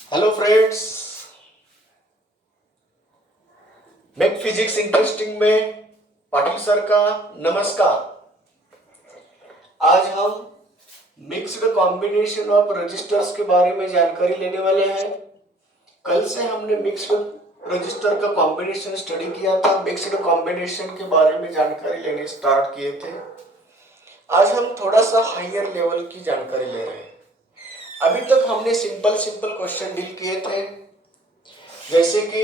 Hello friends, make physics interesting में Patil sir का नमस्कार। आज हम मिक्स्ड कॉम्बिनेशन ऑफ रजिस्टर्स के बारे में जानकारी लेने वाले हैं। कल से हमने मिक्स्ड रजिस्टर का कॉम्बिनेशन स्टडी किया था, मिक्स्ड कॉम्बिनेशन के बारे में जानकारी लेने स्टार्ट किए थे। आज हम थोड़ा सा हायर लेवल की जानकारी ले रहे हैं। अभी तक हमने सिंपल क्वेश्चन डील किए थे, जैसे कि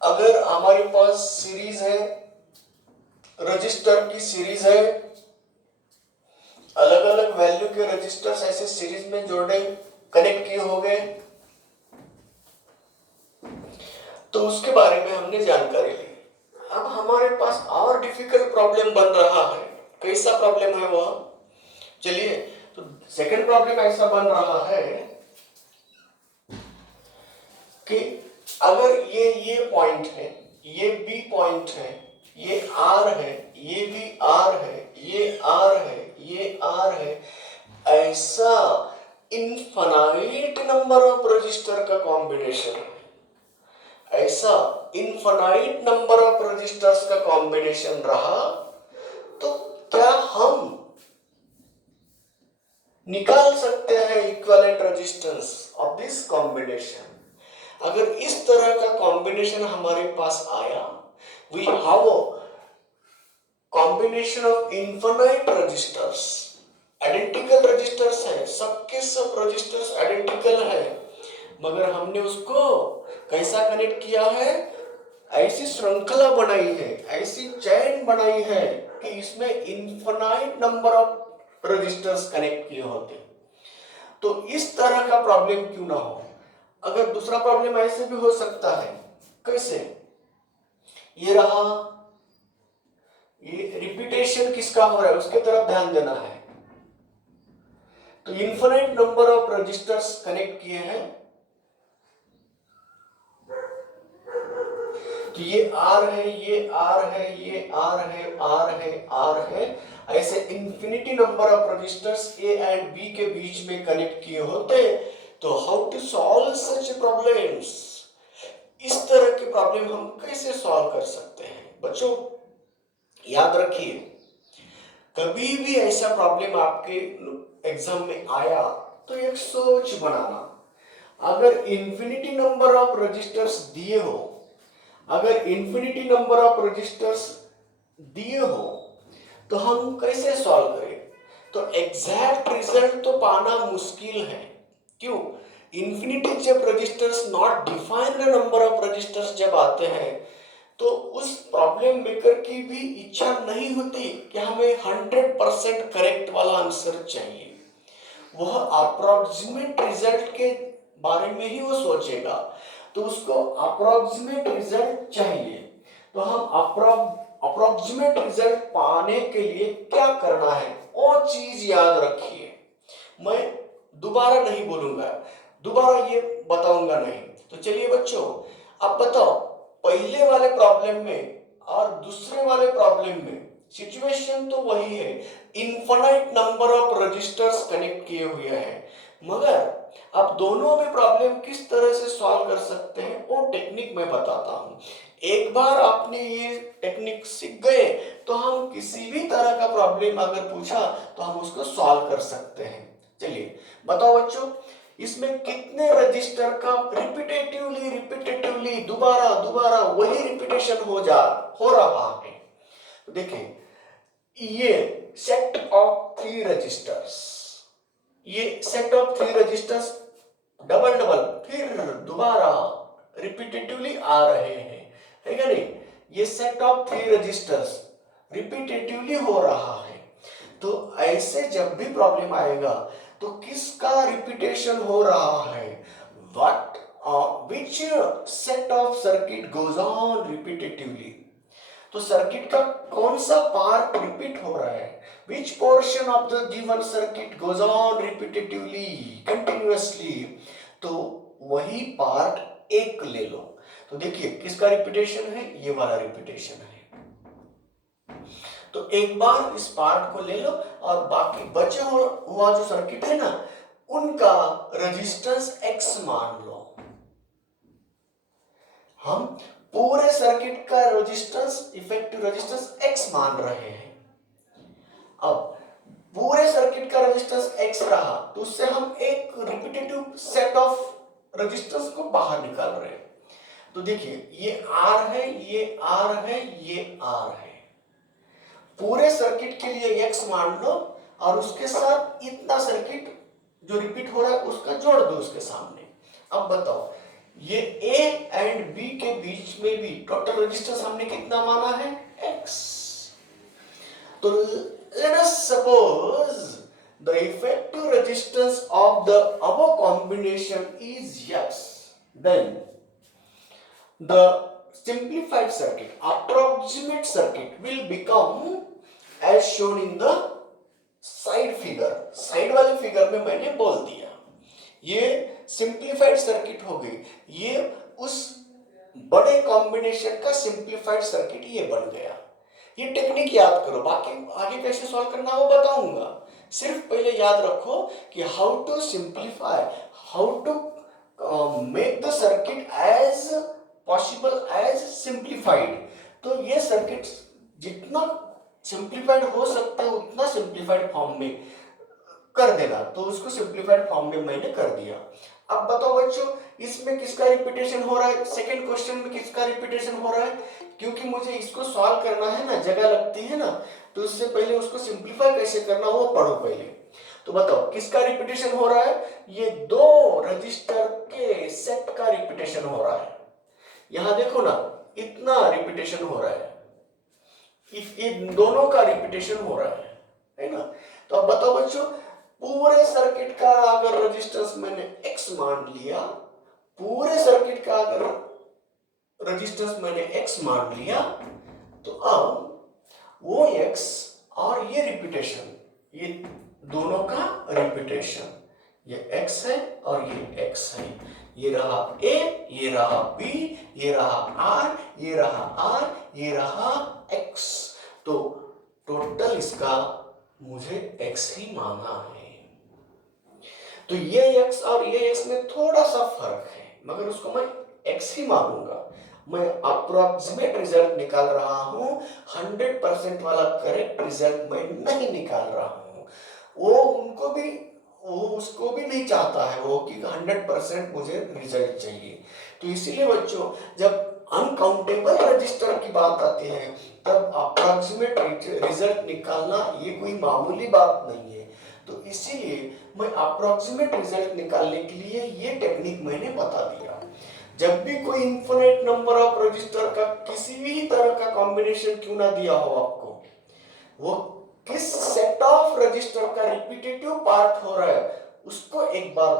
अगर हमारे पास सीरीज है, रजिस्टर की सीरीज है, अलग अलग वैल्यू के रजिस्टर्स ऐसे सीरीज में जोड़े कनेक्ट किए हो गए, तो उसके बारे में हमने जानकारी ली। अब हमारे पास और डिफिकल्ट प्रॉब्लम बन रहा है। कैसा प्रॉब्लम है वह? चलिए, तो सेकंड प्रॉब्लम ऐसा बन रहा है कि अगर ये पॉइंट है, ये बी पॉइंट है, ये आर है, ये भी आर है, ये आर है, ये आर है, ऐसा इनफाइनाइट नंबर ऑफ रजिस्टर का कॉम्बिनेशन है, ऐसा इनफाइनाइट नंबर ऑफ रजिस्टर्स का कॉम्बिनेशन रहा, तो क्या हम निकाल सकते हैं equivalent resistance of this combination? अगर इस तरह का कॉम्बिनेशन हमारे पास आया, we have combination of infinite registers, identical registers है, सबके सब रजिस्टर्स आइडेंटिकल है, मगर हमने उसको कैसा कनेक्ट किया है? ऐसी श्रृंखला बनाई है, ऐसी चेन बनाई है कि इसमें infinite number of registers connect किए होते। तो इस तरह का प्रॉब्लम क्यों ना हो? अगर दूसरा प्रॉब्लम ऐसे भी हो सकता है, कैसे? ये रहा, ये रिपीटेशन किसका हो रहा है उसके तरफ ध्यान देना है। तो infinite number of registers connect किए हैं, तो ये आर है, ये आर है, ये आर है, आर है, आर है, ऐसे infinity number of registers A and B के बीच में कनेक्ट किए होते। तो how to solve such problems? इस तरह के प्रॉब्लम हम कैसे सॉल्व कर सकते हैं? बच्चों याद रखिए, कभी भी ऐसा प्रॉब्लम आपके एग्जाम में आया तो एक सोच बनाना। अगर इंफिनिटी नंबर ऑफ रजिस्टर्स दिए हो, अगर इंफिनिटी नंबर ऑफ रजिस्टर्स दिए हो तो हम कैसे सॉल्व करें? तो एग्जैक्ट रिजल्ट तो पाना मुश्किल है। क्यों? इंफिनिटी जब registers not defined number of registers जब आते हैं, तो उस प्रॉब्लम मेकर की भी इच्छा नहीं होती कि हमें 100% करेक्ट वाला आंसर चाहिए। वह अप्रोक्सीमेट रिजल्ट के बारे में ही वो सोचेगा, तो उसको अप्रोक्सीमेट रिजल्ट चाहिए। तो हम अप्रोक्सीमेट रिजल्ट पाने के लिए क्या करना है वो चीज याद रखिए। मैं दोबारा नहीं बोलूंगा, दोबारा ये बताऊंगा नहीं। तो चलिए बच्चों, अब बताओ, पहले वाले प्रॉब्लम में और दूसरे वाले प्रॉब्लम में सिचुएशन तो वही है, infinite number of registers connect किए हुए हैं, मगर अब दोनों में प्रॉब्लम किस तरह से सॉल्व कर सकते हैं वो टेक्निक मैं बताता हूं। एक बार आपने ये टेक्निक सीख गए तो हम किसी भी तरह का प्रॉब्लम अगर पूछा तो हम उसको सॉल्व कर सकते हैं। चलिए बताओ बच्चों, इसमें कितने रजिस्टर का रिपीटेटिवली दोबारा दोबारा वही रिपीटेशन हो रहा है? देखिए, ये सेट ऑफ 3 रजिस्टर्स, ये set of 3 registers double double फिर दोबारा रिपीटेटिवली आ रहे हैं, है क्या नहीं? ये सेट ऑफ 3 रजिस्टर्स रिपीटेटिवली हो रहा है। तो ऐसे जब भी प्रॉब्लम आएगा तो किसका रिपीटेशन हो रहा है? What which set of circuit goes on repetitively? तो सर्किट का कौन सा पार्ट रिपीट हो रहा है? Which portion of the given circuit goes on repetitively continuously? तो वही पार्ट एक ले लो। तो देखिए किसका रिपीटेशन है? ये वाला रिपीटेशन है। तो एक बार इस पार्ट को ले लो और बाकी बचे हुआ जो सर्किट है ना, उनका रेजिस्टेंस X मान लो। हम पूरे सर्किट का रेजिस्टेंस, इफेक्टिव रेजिस्टेंस X मान रहे हैं। अब पूरे सर्किट का रेजिस्टेंस X रहा तो उससे हम एक रिपीटेटिव सेट ऑफ रेजिस्टेंस को बाहर निकाल रहे हैं। तो देखिए ये R है, ये R है, ये R है। पूरे सर्किट के लिए X मान लो और उसके साथ इतना सर्किट जो रिपीट हो रहा है उसका जोड़ दो उसके सामने। अब बताओ ये A एंड B के बीच में भी टोटल रेजिस्टेंस हमने कितना माना है? X। तो let us suppose the effective resistance of the above combination is X. Then the simplified circuit, approximate circuit will become as shown in the side figure. Side वाले फिगर में मैंने बोल दिया ये सिंप्लीफाइड सर्किट हो गई। ये उस बड़े कॉम्बिनेशन का सिंप्लीफाइड सर्किट ये बन गया। ये टेक्निक याद करो, बाकी आगे कैसे सॉल्व करना है वो बताऊंगा। सिर्फ पहले याद रखो कि how to simplify, how to make the circuit as possible as simplified. तो ये सर्किट जितना सिंप्लीफाइड हो सकता है उतना सिंप्लीफाइड फॉर्म में कर देना। तो उसको सिंप्लीफाइड फॉर्म में मैंने कर दिया। अब बताओ बच्चों इसमें किसका रिपीटेशन हो रहा है? सेकंड क्वेश्चन में किसका रिपीटेशन हो रहा है? क्योंकि मुझे इसको सॉल्व करना है ना, जगह लगती है ना, तो उससे पहले उसको सिंप्लीफाई कैसे करना वो पढ़ो पहले। तो बताओ किसका रिपीटेशन हो रहा है? ये दो रजिस्टर के सेट का रिपीटेशन हो रहा है। यहां देखो ना इतना रिपीटेशन हो रहा है, इन दोनों का रिपीटेशन हो रहा है ना। तो अब बताओ बच्चों पूरे सर्किट का अगर रेजिस्टेंस मैंने X मान लिया, पूरे सर्किट का अगर रेजिस्टेंस मैंने X मान लिया, तो अब वो X और ये रिपीटेशन, ये दोनों का रिपीटेशन, ये X है और ये X है, ये रहा A, ये रहा B, ये रहा R, ये रहा R, ये रहा X। तो टोटल इसका मुझे X ही माना है। तो ये X और ये X में थोड़ा सा फर्क है, मगर उसको मैं X ही मानूंगा। मैं अप्रोक्सीमेट रिजल्ट निकाल रहा हूं, 100% वाला करेक्ट रिजल्ट मैं नहीं निकाल रहा हूं। वो उसको भी नहीं चाहता है वो कि 100% मुझे रिजल्ट चाहिए। तो इसीलिए बच्चों जब अनकाउंटेबल रजिस्टर की बात आती है तब अप्रोक्सीमेट रिजल्ट निकालना ये कोई मामूली बात नहीं है। तो इसीलिए मैं अप्रोक्सीमेट रिजल्ट निकालने के लिए ये टेक्निक मैंने बता दिया। जब भी कोई इनफिनिट नंबर ऑफ रजिस्टर का किसी भी तरह का कॉम्बिनेशन क्यों ना दिया हो आपको, वो किस सेट ऑफ रजिस्टर का रिपीटेटिव पार्ट हो रहा है उसको एक बार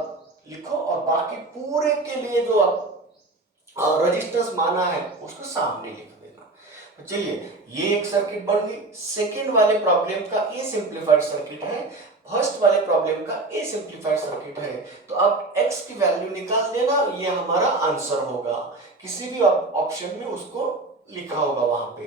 लिखो और बाकी पूरे के लिए जो आप रजिस्टर्स माना है उसको सामने लिख देना। तो चलिए ये एक सर्किट बन गई। सेकेंड वाले प्रॉब्लम का ये सिंप्लीफाइड सर्किट है, फर्स्ट वाले प्रॉब्लम का ए सिंप्लीफाइड सर्किट है। तो अब x की वैल्यू निकाल देना, ये हमारा आंसर होगा। किसी भी ऑप्शन में उसको लिखा होगा वहां पे,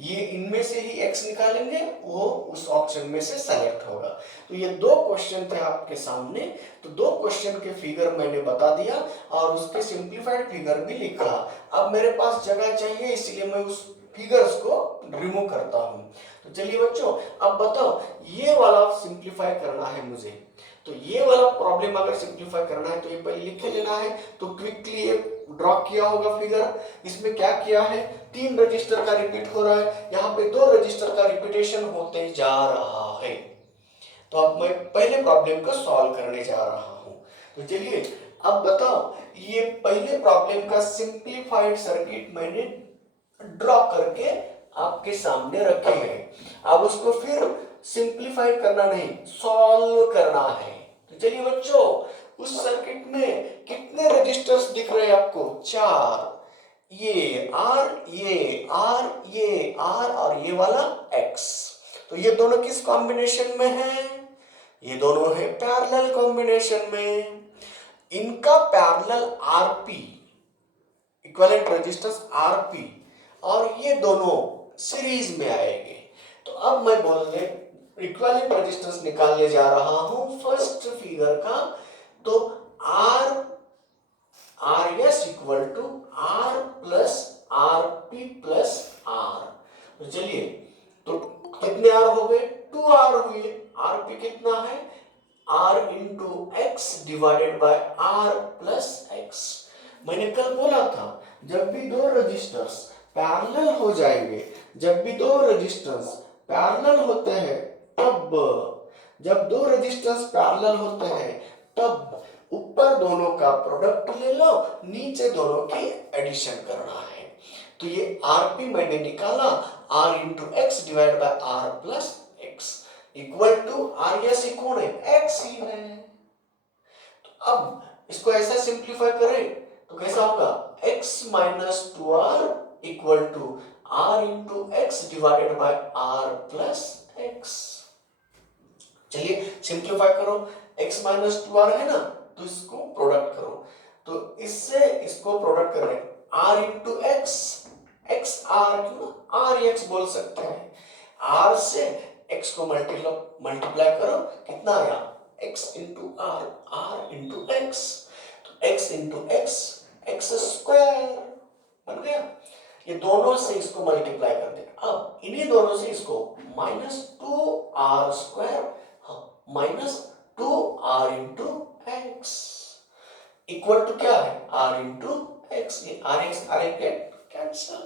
ये इनमें से ही x निकालेंगे, वो उस ऑप्शन में से सेलेक्ट होगा। तो ये दो क्वेश्चन थे आपके सामने, तो दो क्वेश्चन के फिगर मैंने बता दिया और उसके सिंप्लीफाइड फिगर भी लिखा। अब मेरे पास जगह चाहिए इसलिए मैं उस फिगर्स को रिमूव करता हूं। तो चलिए बच्चों अब बताओ ये वाला सिंप्लीफाई करना है मुझे, तो ये वाला प्रॉब्लम अगर सिंप्लीफाई करना है तो ये पहले लिख लेना है। तो क्विकली ये ड्रॉ किया होगा फिगर। इसमें क्या किया है, 3 रजिस्टर का रिपीट हो रहा है, यहाँ पे 2 रजिस्टर का रिपीटेशन होते जा रहा है। तो अब मैं पहले प्रॉब्लम को सॉल्व करने जा रहा हूं। तो चलिए अब बताओ ये पहले प्रॉब्लम का सिंप्लीफाइड सर्किट मैंने ड्रॉ करके आपके सामने रखे हैं। अब उसको फिर सिंप्लीफाई करना नहीं, सॉल्व करना है। तो चलिए बच्चों उस सर्किट में कितने रजिस्टर्स दिख रहे हैं आपको? 4। ये R, ये R, ये R और ये वाला X। तो ये दोनों किस कॉम्बिनेशन में है? ये दोनों है पैरेलल कॉम्बिनेशन में। इनका parallel RP, equivalent resistance RP, और ये दोनों सीरीज में आएंगे। तो अब मैं इक्विवेलेंट रेजिस्टेंस निकालने जा रहा हूं फर्स्ट फिगर का। तो R S equal to R plus R P plus R. तो चलिए, तो कितने आर हो गए? 2 आर हुए। आर पी कितना है? R into X divided by R plus X. मैंने कल बोला था जब भी दो रजिस्टर्स पैरेलल हो जाएंगे, जब भी दो रजिस्टर्स पैरेलल होते हैं तब, जब दो रजिस्टर्स पैरेलल होते हैं तब ऊपर दोनों का प्रोडक्ट ले लो, नीचे दोनों की एडिशन करना है। तो ये आरपी मैंने निकाला, R into x divide by R plus x equal to R S ही कौन है? एक्स ही है। तो अब इसको ऐसा सिंप्लीफाई करें तो कैसा होगा? X minus 2r equal to R into X divided by R plus X. चलिए सिंप्लीफाई करो, x माइनस 2r है ना, तो इसको प्रोडक्ट करो। तो इससे इसको प्रोडक्ट कर रहे हैं, r into X, X R क्यों, आर एक्स बोल सकते हैं। r से x को मल्टीप्लाई करो, कितना आया? x into R, R into X. तो x into X, X square बन गया। ये दोनों से इसको मल्टीप्लाई कर दे। अब इन्हीं दोनों से इसको minus 2r square minus 2r into x equal to क्या है? r into x. ये R x R x cancel.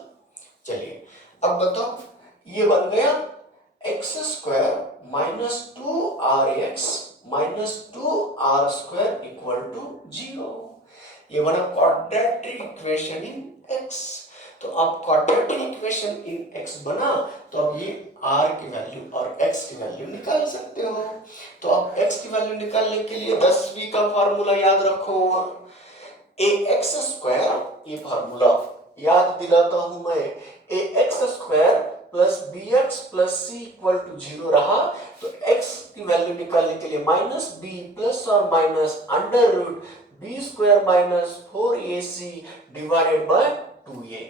चलिए अब बताओ, ये बन गया x square minus 2rx minus 2r square equal to 0। ये बना क्वाड्रेटिक इक्वेशन इन x। तो अब क्वाड्रेटिक इक्वेशन इन x बना, तो अब ये r की वैल्यू और x की वैल्यू निकाल सकते हो। तो अब x की वैल्यू निकालने के लिए 10वीं का फार्मूला याद रखो, ax स्क्वायर, ये फार्मूला याद दिलाता हूं मैं, ax square plus bx plus c equal to 0 रहा। तो x की वैल्यू निकालने के लिए माइनस b प्लस और minus under root b square minus 4ac divided by 2a।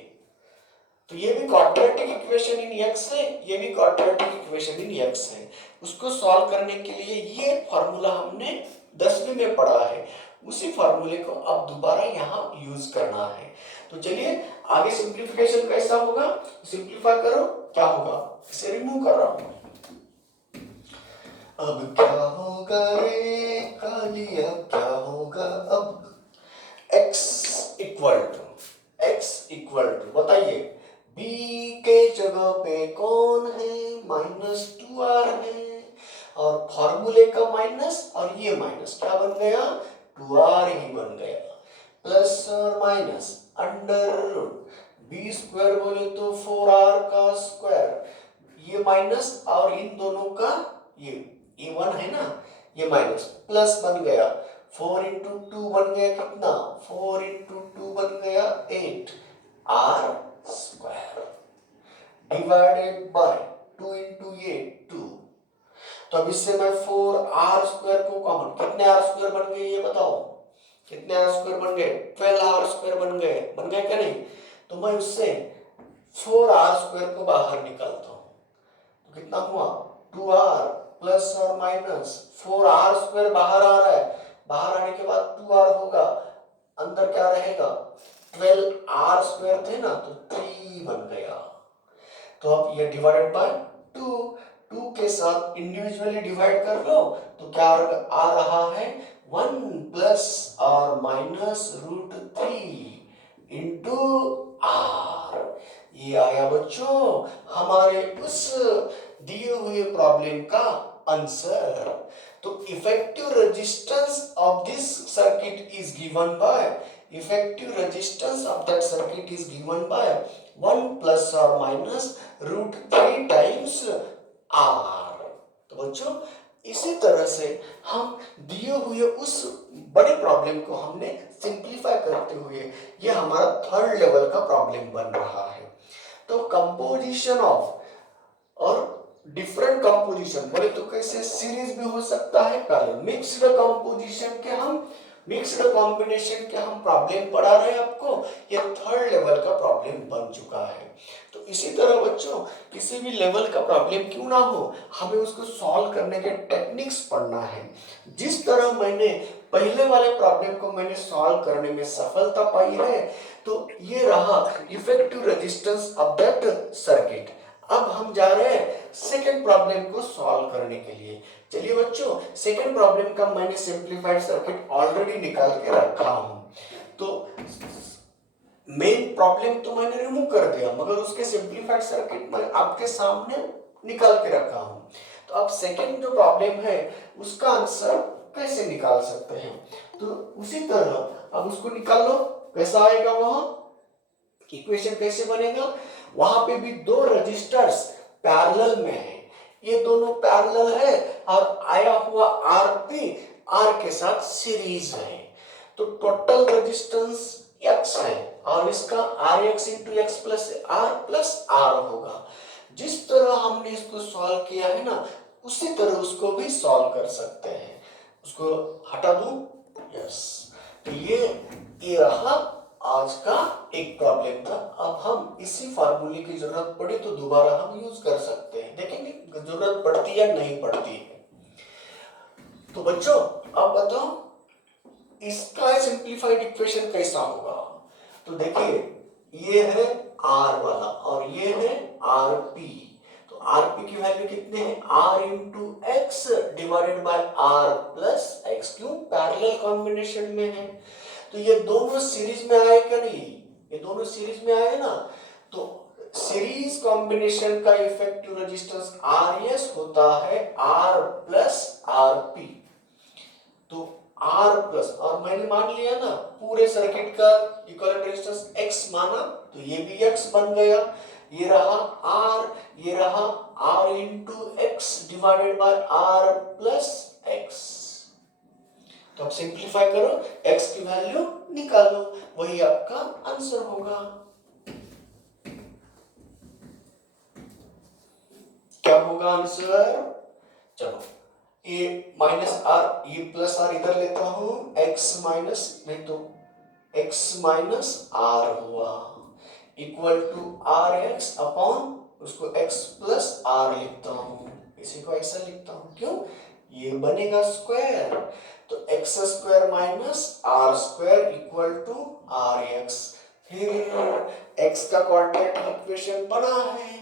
तो ये भी क्वाड्रेटिक इक्वेशन इन x है, ये भी क्वाड्रेटिक इक्वेशन इन x है। उसको सॉल्व करने के लिए ये फार्मूला हमने 10वीं में पढ़ा है, उसी फार्मूले को अब दोबारा यहाँ यूज करना है। तो चलिए आगे सिंप्लीफिकेशन कैसा होगा, सिंप्लीफाई करो, क्या होगा? इसे रिमूव कर रहा हूं। अब क्या होगा रे कालिया, क्या होगा अब? x इक्वल टू बताइए, b के जगह पे कौन है? माइनस 2r है, और फॉर्मूले का माइनस और ये माइनस क्या बन गया? 2r ही बन गया, प्लस और minus under root B square बोले तो 4r का स्क्वायर, ये माइनस और इन दोनों का ये 1 है ना, ये माइनस प्लस बन गया, 4 इंटू 2 बन गया कितना? 4 इंटू 2 बन गया 8r square divided by 2 into ये 2। तो अब इससे मैं 4r स्क्वायर को कॉमन, कितने r स्क्वायर बन गए ये बताओ? कितने r स्क्वायर बन गए? 12r स्क्वायर बन गए क्या नहीं? तो मैं उससे 4r स्क्वायर को बाहर निकालता हूं, तो कितना हुआ? 2r प्लस और माइनस 4r स्क्वायर बाहर आ रहा है, बाहर आने के बाद 2r होगा, अंदर क्या रहेगा? 12r स्क्वायर थे ना, तो 3 बन गया। तो अब ये डिवाइडेड बाय 2 के साथ इंडिविजुअली डिवाइड कर लो, तो क्या आ रहा है? 1 प्लस और माइनस रूट 3 इंटू r। ये आया बच्चों हमारे उस दिए हुए प्रॉब्लम का आंसर। तो effective resistance of this circuit is given by, effective resistance of that circuit is given by 1 plus or minus root 3 times r। तो बच्चों इसी तरह से हम दिए हुए उस बड़े प्रॉब्लम को हमने सिंप्लीफाई करते हुए ये हमारा 3rd लेवल का प्रॉब्लम बन रहा है। तो कंपोजिशन ऑफ और डिफरेंट कंपोजिशन बोले तो कैसे? सीरीज भी हो सकता है, मिक्स्ड कंपोजिशन के हम मिक्स्ड कॉम्बिनेशन के हम प्रॉब्लम पढ़ा रहे हैं आपको, ये थर्ड लेवल का प्रॉब्लम बन चुका है। तो इसी तरह बच्चों किसी भी लेवल का प्रॉब्लम क्यों ना हो, हमें उसको सॉल्व करने के टेक्निक्स पढ़ना है। जिस तरह मैंने पहले वाले प्रॉब्लम को मैंने सॉल्व करने में सफलता पाई है, तो ये रहा effective resistance of that circuit. अब हम जा रहे हैं सेकेंड प्रॉब्लम को सॉल्व करने के लिए। चलिए बच्चों, सेकेंड प्रॉब्लम का मैंने सिंपलीफाइड सर्किट ऑलरेडी निकाल के रखा हूं। तो मेन प्रॉब्लम तो मैंने रिमूव कर दिया, मगर उसके सिंपलीफाइड सर्किट मैं आपके सामने निकाल के रखा हूं। तो अब सेकेंड जो प्रॉब्लम है उसका आंसर कैसे निकाल सकते हैं, तो उसी तरह अब उसको निकाल लो। कैसा आएगा, वहां इक्वेशन कैसे बनेगा, वहां पे भी दो रजिस्टर्स पैरेलल में है, ये दोनों पैरेलल है और आया हुआ आरपी आर के साथ सीरीज है। तो टोटल रेजिस्टेंस एक्स है और इसका R X into X plus R होगा। जिस तरह हमने इसको सॉल्व किया है ना, उसी तरह उसको भी सॉल्व कर सकते हैं। उसको हटा दूं, यस। तो ये रहा आज का एक प्रॉब्लम था। अब हम इसी फार्मूले की जरूरत पड़ी तो दोबारा हम यूज कर सकते हैं, देखेंगे जरूरत पड़ती है नहीं पड़ती है। तो बच्चों अब बताओ इसका सिंपलीफाइड इक्वेशन कैसा होगा। तो देखिए ये है आर वाला और ये है आर पी। तो आर पी की वैल्यू कितने हैं, R into X divided by R plus X. क्यों, पैरेलल कॉम्बिनेशन में है। तो ये दोनों सीरीज में आए क्या, नहीं, ये दोनों सीरीज में आए ना। तो सीरीज कॉम्बिनेशन का इफेक्टिव रेजिस्टेंस आर एस होता है आर प्लस आर पी। तो आर प्लस, और मैंने मान लिया ना पूरे सर्किट का इक्विवेलेंट रेजिस्टेंस एक्स माना, तो ये भी एक्स बन गया। ये रहा आर, ये रहा R into X divided by R plus X. तो अब सिंप्लीफाई करो, x की वैल्यू निकालो, वही आपका आंसर होगा। क्या होगा आंसर, चलो ये माइनस आर, ये प्लस आर इधर लेता हूं, x माइनस, नहीं तो x माइनस आर हुआ equal to R X upon उसको x प्लस आर लिखता हूं। इसी को ऐसा लिखता हूं, क्यों, ये बनेगा स्क्वायर। तो X square minus R square equal to R X. फिर एक्स का क्वाड्रेटिक इक्वेशन बना है,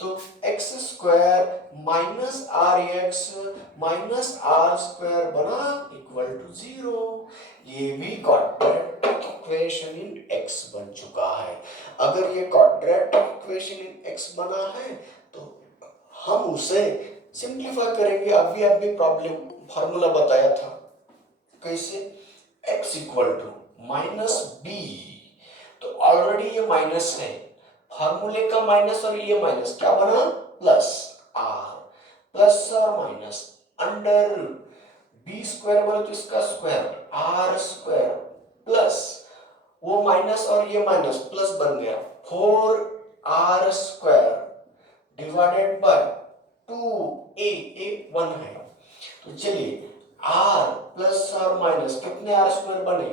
तो X square minus R X minus R square बना इक्वल टू 0। ये भी क्वाड्रेटिक इक्वेशन इन एक्स बन चुका है। अगर ये क्वाड्रेटिक इक्वेशन इन एक्स बना है तो हम उसे सिंप्लीफाई करेंगे। अभी प्रॉब्लम फार्मूला बताया था कैसे, x equal to minus B. तो ऑलरेडी ये माइनस है, फार्मूले का माइनस और ये माइनस क्या बना, प्लस आर, प्लस और माइनस अंडर बी स्क्वायर बोले तो इसका स्क्वायर आर स्क्वायर प्लस वो माइनस और ये माइनस प्लस बन गया 4r square divided by 2a 1 है। तो चलिए r प्लस और माइनस कितने r स्क्वायर बने,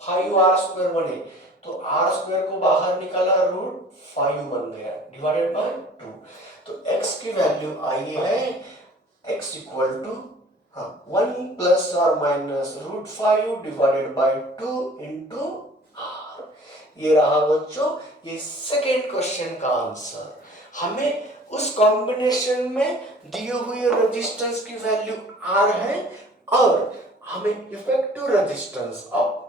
5r स्क्वायर बने। तो r स्क्वायर को बाहर निकाला, रूट 5 बन गया डिवाइडेड बाय 2। तो x की वैल्यू आई है x इक्वल टू 1 प्लस और minus root 5 divided by 2 into r। ये रहा बच्चों ये सेकेंड क्वेश्चन का आंसर। हमें उस कॉम्बिनेशन में दिए हुए रेजिस्टेंस की वैल्यू r है और हमें effective resistance of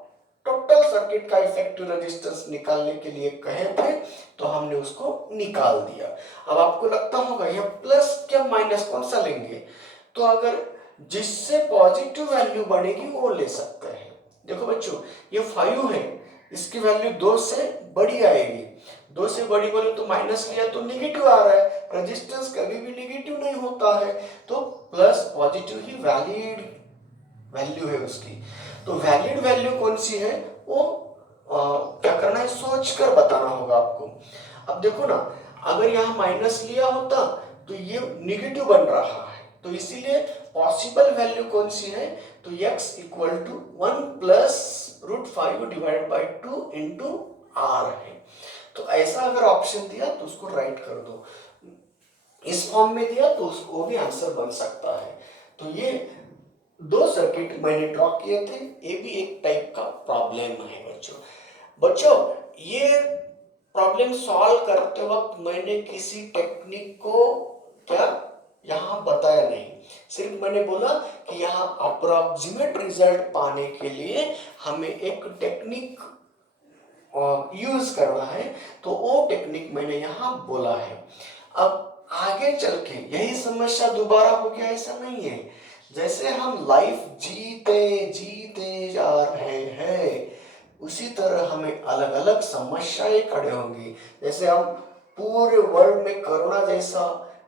total circuit का इफेक्टिव रेजिस्टेंस निकालने के लिए कहे थे, तो हमने उसको निकाल दिया। अब आपको लगता होगा यह प्लस क्या माइनस कौन सा लेंगे, तो अगर जिससे पॉजिटिव वैल्यू बनेगी वो ले सकते हैं। देखो बच्चों ये 5 है, इसकी वैल्यू 2 से बड़ी आएगी, 2 से बड़ी बोले तो माइनस लिया तो नेगेटिव आ रहा है, रेजिस्टेंस कभी भी नेगेटिव नहीं होता है, तो प्लस पॉजिटिव ही वैलिड वैल्यू है उसकी। तो वैलिड वैल्यू कौन सी है वो क्या करना है, सोच कर बताना होगा आपको। अब देखो ना, अगर यहाँ माइनस लिया होता तो ये नेगेटिव बन रहा है, तो इसीलिए पॉसिबल वैल्यू कौन सी है, तो x equal to 1 plus √5 divide by 2 into r है। तो ऐसा अगर ऑप्शन दिया तो उसको राइट कर दो, इस फॉर्म में दिया तो उसको भी आंसर बन सकता है। तो ये दो सर्किट मैंने ड्रॉ किए थे, ये भी एक टाइप का प्रॉब्लम है बच्चों। बच्चों ये प्रॉब्लम सॉल्व करते वक्त मैंने किसी टेक्निक को क्या यहाँ बताया नहीं, सिर्फ मैंने बोला कि यहाँ अप्रोक्सीमेट रिजल्ट पाने के लिए हमें एक टेक्निक यूज करना है, तो वो टेक्निक मैंने यहाँ बोला है। अब आगे चल के यही समस्या दोबारा हो गया ऐसा नहीं है, जैसे हम लाइफ जीते जीते जा रहे हैं उसी तरह हमें अलग अलग समस्याएं खड़े होंगी। जैसे हम पूरे वर्ल्ड में कोरोना जैसा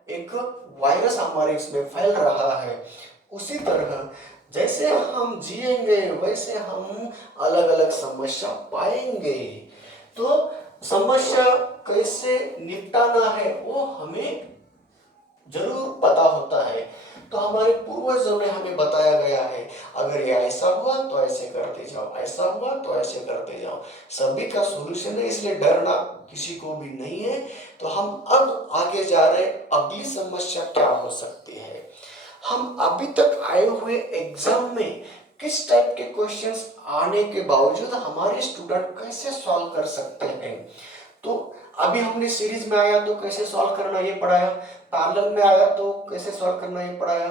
एक वायरस हमारे इसमें फैल रहा है, उसी तरह जैसे हम जिएंगे वैसे हम अलग अलग समस्या पाएंगे। तो समस्या कैसे निपटाना है वो हमें जरूर पता होता है। तो हमारे पूर्वजों ने हमें बताया गया है, अगर ये ऐसा हुआ तो ऐसे करते जाओ, ऐसा हुआ तो ऐसे करते जाओ, सभी का सॉल्यूशन है, इसलिए डरना किसी को भी नहीं है। तो हम अब आगे जा रहे, अगली समस्या क्या हो सकती है। हम अभी तक आए हुए एग्जाम में किस टाइप के क्वेश्चंस आने के बावजूद हमारे स्टूडेंट कैसे सॉल्व कर सकते हैं। तो अभी हमने सीरीज में आया तो कैसे सॉल्व करना ये पढ़ाया, पैरेलल में आया तो कैसे सॉल्व करना ये पढ़ाया,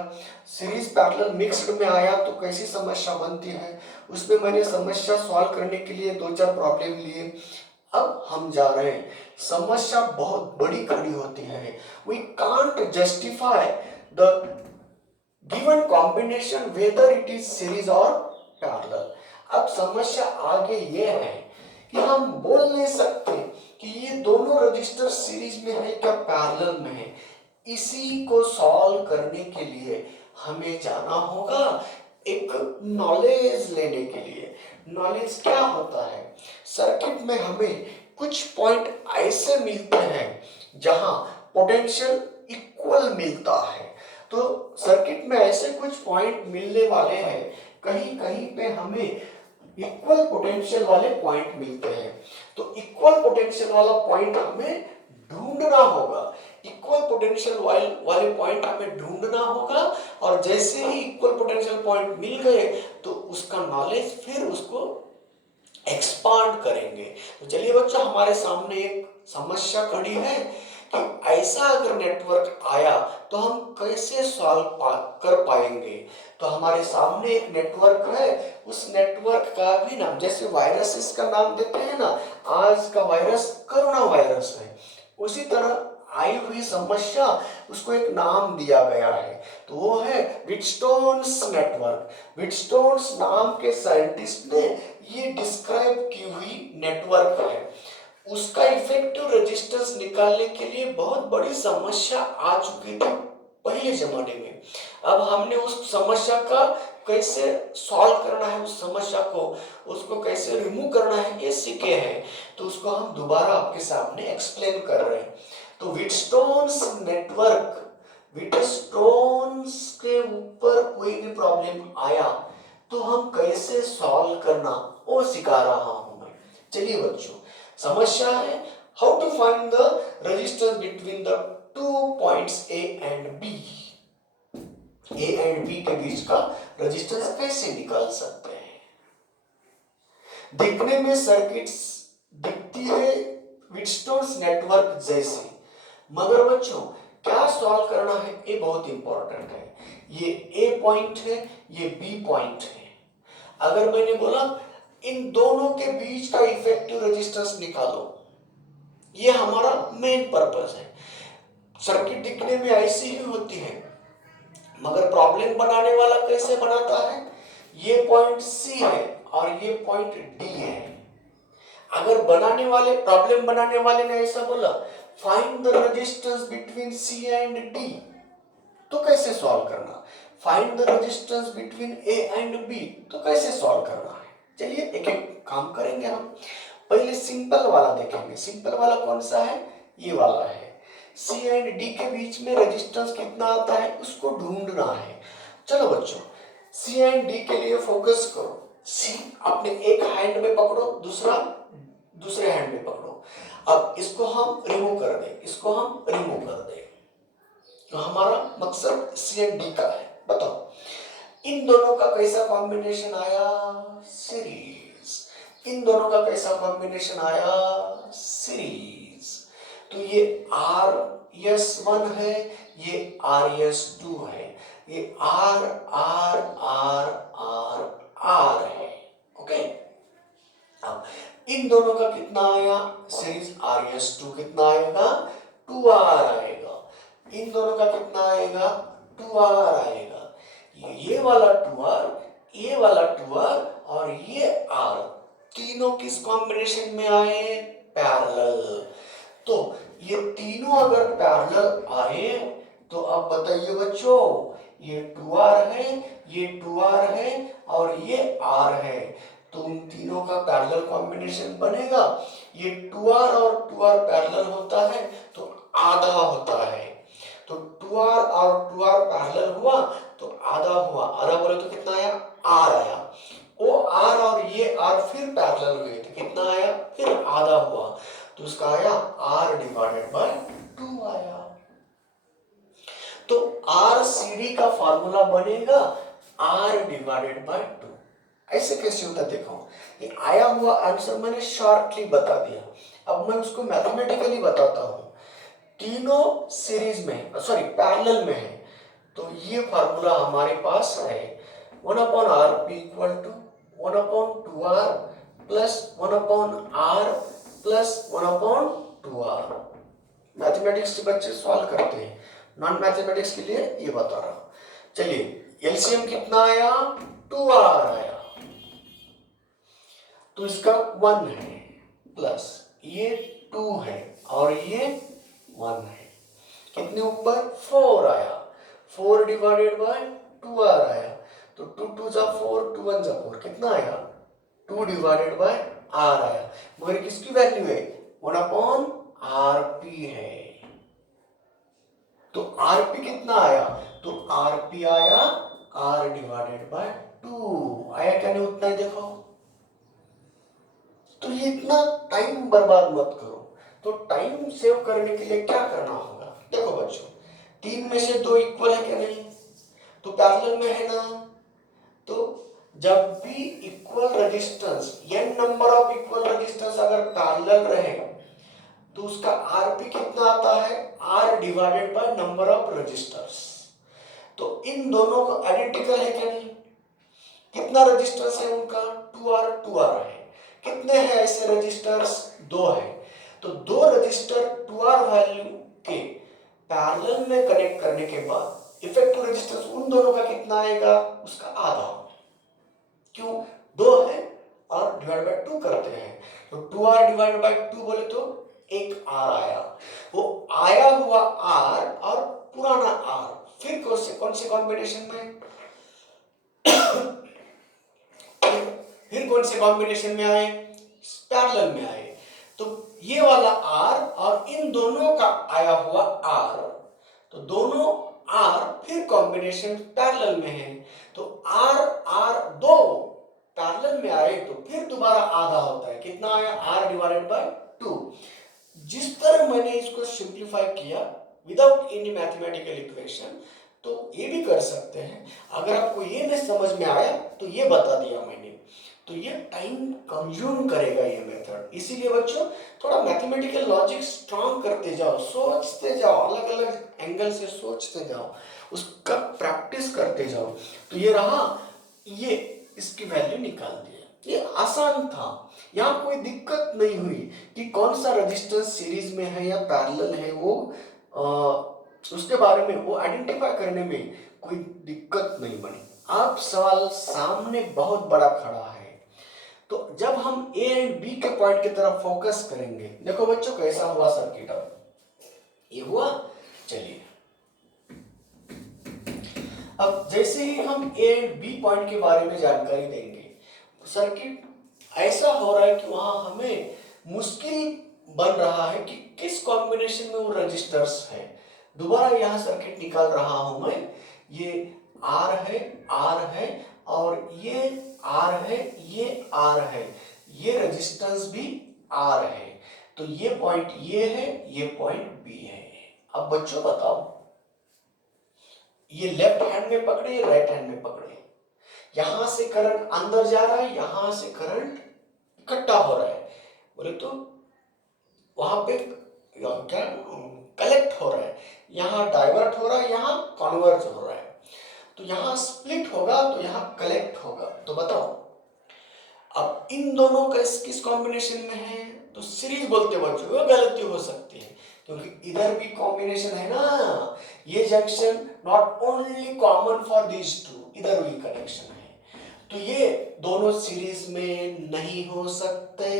सीरीज पैरेलल मिक्स्ड में आया तो कैसी समस्या बनती है, उसमें मैंने समस्या सॉल्व करने के लिए 2-4 प्रॉब्लम लिए। अब हम जा रहे हैं, समस्या बहुत बड़ी खड़ी होती है, we can't justify the given combination whether it is series और पैरेलल। अब समस्या आगे ये है कि हम बोल नहीं सकते कि ये दोनों रजिस्टर सीरीज में है क्या पैरेलल में है। इसी को सॉल्व करने के लिए हमें जाना होगा एक नॉलेज लेने के लिए। नॉलेज क्या होता है, सर्किट में हमें कुछ पॉइंट ऐसे मिलते हैं जहां पोटेंशियल इक्वल मिलता है। तो सर्किट में ऐसे कुछ पॉइंट मिलने वाले हैं, कहीं कहीं पे हमें इक्वल पोटेंशियल वाले पॉइंट मिलते हैं। तो इक्वल पोटेंशियल वाला पॉइंट हमें ढूंढना होगा, इक्वल पोटेंशियल वाले पॉइंट हमें ढूंढना होगा, और जैसे ही इक्वल पोटेंशियल पॉइंट मिल गए तो उसका नॉलेज फिर उसको एक्सपांड करेंगे। तो चलिए बच्चों, हमारे सामने एक समस्या खड़ी है कि ऐसा अगर नेटवर्क आया तो हम कैसे सॉल्व कर पाएंगे। तो हमारे सामने एक नेटवर्क है, उस नेटवर्क का भी नाम, जैसे वायरसेस का नाम देते हैं ना, आज का वायरस कोरोना वायरस है, उसी तरह आई हुई समस्या उसको एक नाम दिया गया है, तो वो है व्हीटस्टोन्स नेटवर्क। व्हीटस्टोन्स नाम के साइंटिस्ट ने ये डिस्क्राइब की हुई नेटवर्क है। उसका इफेक्टिव रेजिस्टेंस निकालने के लिए बहुत बड़ी समस्या आ चुकी थी पहले जमाने में। अब हमने उस समस्या का कैसे सॉल्व करना है, उस समस्या को उसको कैसे रिमूव करना है ये सीखे हैं, तो उसको हम दोबारा आपके सामने एक्सप्लेन कर रहे हैं। तो व्हीटस्टोन्स नेटवर्क, व्हीटस्टोन्स के ऊपर कोई भी प्रॉब्लम आया तो हम कैसे सॉल्व करना वो सिखा रहा हूं मैं। चलिए बच्चों, समस्या है how to find the resistance between the 2 points A and B. A and B के बीच का रेजिस्टेंस कैसे निकाल सकते हैं। दिखने में सर्किट्स दिखती है व्हीटस्टोन्स नेटवर्क जैसी, मगर बच्चों क्या सॉल्व करना है ये बहुत इंपॉर्टेंट है। ये ए पॉइंट है, ये बी पॉइंट है। अगर मैंने बोला इन दोनों के बीच का इफेक्टिव रेजिस्टेंस निकालो, ये हमारा मेन पर्पस है। सर्किट दिखने में ऐसी ही होती है, मगर प्रॉब्लम बनाने वाला कैसे बनाता है, ये पॉइंट सी है और ये पॉइंट डी है। अगर प्रॉब्लम बनाने वाले ने ऐसा बोला find the resistance between C and D, तो कैसे सॉल्व करना। Find the resistance between A and B, तो कैसे सॉल्व करना है। चलिए एक एक काम करेंगे हम। पहले सिंपल वाला देखेंगे। सिंपल वाला कौन सा है, ये वाला है। सी एंड डी के बीच में रेजिस्टेंस कितना आता है उसको ढूंढना है। चलो बच्चों, सी एंड डी के लिए फोकस करो। सी अपने एक हैंड में पकड़ो, दूसरा दूसरे हैंड में पकड़ो। अब इसको हम रिमूव कर दें, इसको हम रिमूव कर दें। तो हमारा मकसद सी एंड डी का है। बताओ इन दोनों का कैसा कॉम्बिनेशन आया? सीरीज। इन दोनों का कैसा कॉम्बिनेशन आया? सीरीज। तो ये RS1 है, ये RS2 है, ये R R R R R है। ओके, अब इन दोनों का कितना आया? सीरीज RS2 कितना आएगा? 2R आएगा। इन दोनों का कितना आएगा? 2R आएगा। ये वाला 2R, ये वाला 2R और ये R तीनों किस कॉम्बिनेशन में आए? पैरेलल। तो ये तीनों अगर पैरेलल आए तो अब बताइए बच्चों, ये 2R है, ये 2R है और ये R है, तो उन तीनों का पैरेलल कॉम्बिनेशन बनेगा। ये 2R और 2R पैरेलल होता है तो आधा होता है। तो 2R और 2R पैरेलल हुआ तो आधा हुआ। आधा बोले तो कितना आया? R आया। वो R और ये R फिर पैरेलल हुए तो कितना आया? फिर आधा हुआ, तो उसका आया R डिवाइडेड बाय 2 आया। तो RCD का फार्मूला बनेगा R डिवाइडेड बाय 2। ऐसे कैसे होता देखो, ये आया हुआ आंसर मैंने शॉर्टली बता दिया। अब मैं उसको मैथमेटिकली बताता हूं। तीनों सीरीज में, सॉरी पैरेलल में है, तो ये फार्मूला हमारे पास है 1/RP equal to 1/2R plus 1/R plus 1/2R। Mathematics के बच्चे सॉल्व करते हैं, नॉन मैथमेटिक्स के लिए ये बता रहा हूं। चलिए एलसीएम कितना आया? 2R आया, तो इसका 1 है प्लस ये 2 है और ये 1 है, कितने ऊपर? 4 आया। 4 डिवाइडेड बाय 2R आया, तो 2 2 जा 4, 2 1 जा 4, कितना आया? 2 डिवाइडेड बाय R आया। मगर किसकी वैल्यू है? 1/RP है। तो RP कितना आया? तो RP आया R डिवाइडेड बाय 2 आया। क्या नहीं उतना ही देखो। तो ये इतना टाइम बर्बाद मत करो। तो टाइम सेव करने के लिए क्या करना होगा? देखो बच्चों, 3 में से 2 इक्वल है क्या नहीं? तो पैरेलल में है ना। तो जब भी equal resistance, n number of equal resistance अगर पैरेलल रहे तो उसका RP कितना आता है? R divided by number of registers. तो इन दोनों को आइडेंटिकल है क्या नहीं? कितना रेजिस्टेंस है उनका? 2R 2R है। कितने हैं ऐसे रेजिस्टर्स? 2 है। तो 2 रजिस्टर 2R वैल्यू के पैरेलल में कनेक्ट करने के बाद इफेक्टिव रेजिस्टेंस उन दोनों का कितना आएगा? उसका आधा। क्यों? 2 है और डिवाइड बाय 2 करते हैं, तो 2R डिवाइड बाय 2 बोले तो 1R आया। वो आया हुआ R और पुराना R फिर कौन से कॉम्बिनेशन में? फिर कौन से कॉम्बिनेशन में आए? पैरेलल में आए। तो ये वाला R और इन दोनों का आया हुआ R, तो दोनों R फिर कॉम्बिनेशन पैरेलल में है, तो R R दो पैरेलल में आए तो फिर दोबारा आधा होता है। कितना आया? R divided by 2। जिस तरह मैंने इसको सिंप्लीफाई किया विदाउट एनी मैथमेटिकल इक्वेशन, तो ये भी कर सकते हैं। अगर आपको ये नहीं समझ में आया तो ये बता दिया मैंने, तो ये टाइम कंज्यूम करेगा ये मेथड। इसीलिए बच्चों थोड़ा मैथमेटिकल लॉजिक स्ट्रांग करते जाओ, सोचते जाओ, अलग अलग एंगल से सोचते जाओ, उसका प्रैक्टिस करते जाओ। तो ये रहा, ये इसकी वैल्यू निकाल दिया। ये आसान था, यहाँ कोई दिक्कत नहीं हुई कि कौन सा रेजिस्टेंस सीरीज में है या पैरेलल है। वो उसके बारे में, वो आइडेंटिफाई करने में कोई दिक्कत नहीं बनी। अब सवाल सामने बहुत बड़ा खड़ा है, तो जब हम ए एंड बी के पॉइंट की तरफ फोकस करेंगे, देखो बच्चों कैसा हुआ सर्किट। अब ये हुआ। चलिए अब जैसे ही हम ए एंड बी पॉइंट के बारे में जानकारी देंगे, सर्किट ऐसा हो रहा है कि वहां हमें मुश्किल बन रहा है कि किस कॉम्बिनेशन में वो रजिस्टर्स है। दोबारा यहाँ सर्किट निकाल रहा हूं मैं, ये आर है और ये आर है, ये आर है, ये रजिस्टेंस भी आर है। तो ये पॉइंट ये है, ये पॉइंट बी है। अब बच्चों बताओ, ये लेफ्ट हैंड में पकड़े, राइट हैंड में पकड़े, यहां से करंट अंदर जा रहा है, यहां से करंट इकट्ठा हो रहा है, बोले तो वहां पे क्या कलेक्ट हो रहा है, यहाँ डाइवर्ट हो रहा है, यहाँ कन्वर्ज हो रहा है। तो यहाँ स्प्लिट होगा तो यहाँ कलेक्ट होगा। तो बताओ अब इन दोनों का किस कॉम्बिनेशन में है? तो सीरीज बोलते बच्चों, गलती हो सकती है क्योंकि इधर भी कॉम्बिनेशन है ना, ये junction not only common for these two, इधर भी कनेक्शन है। तो ये दोनों सीरीज में नहीं हो सकते।